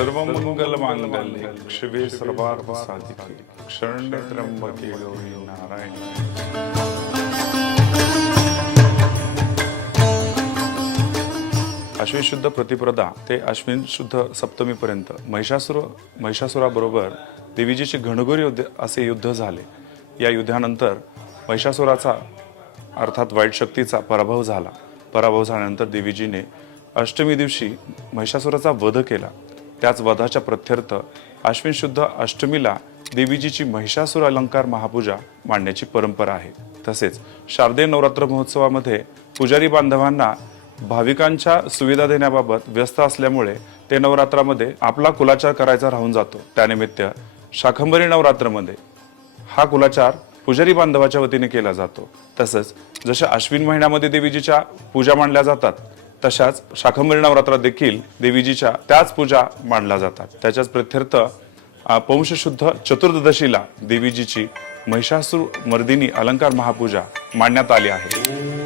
सर्वमंगलमांगल्ये शिवे सर्वार्थसाधिके शरण्ये त्र्यंबके गौरी नारायणी। अश्विन शुद्ध प्रतिपदा ते अश्विन शुद्ध सप्तमी पर्यंत महिषासुराबरोबर देवीजीचे घनघोर युद्ध असे युद्ध झाले। या युद्धानंतर महिषासुराचा अर्थात वाईट शक्तीचा पराभव झाला। पराभव झाल्यानंतर देवीजीने अष्टमी दिवशी महिषासुराचा वध केला। त्याच वधाच्या प्रत्यर्थ अश्विन शुद्ध अष्टमीला देवीजीची महिषासुर अलंकार महापूजा मांडण्याची परंपरा आहे। तसेच शारदीय नवरात्र महोत्सवामध्ये पुजारी बांधवांना भाविकांच्या सुविधा देण्याबाबत व्यस्त असल्यामुळे ते नवरात्रामध्ये आपला कुलाचार करायचा राहून जातो। त्यानिमित्त शाकंभरी नवरात्रमध्ये हा कुलाचार पुजारी बांधवाच्या वतीने केला जातो। तसंच जशा अश्विन महिन्यामध्ये देवीजीच्या पूजा मांडल्या जातात तशाच शाकंभरी नवरात्रात देखील देवीजीच्या त्याच पूजा मांडल्या जातात। त्याच्याच प्रत्यर्थ पौष शुद्ध चतुर्दशीला देवीजीची महिषासुर मर्दिनी अलंकार महापूजा मांडण्यात आली आहे।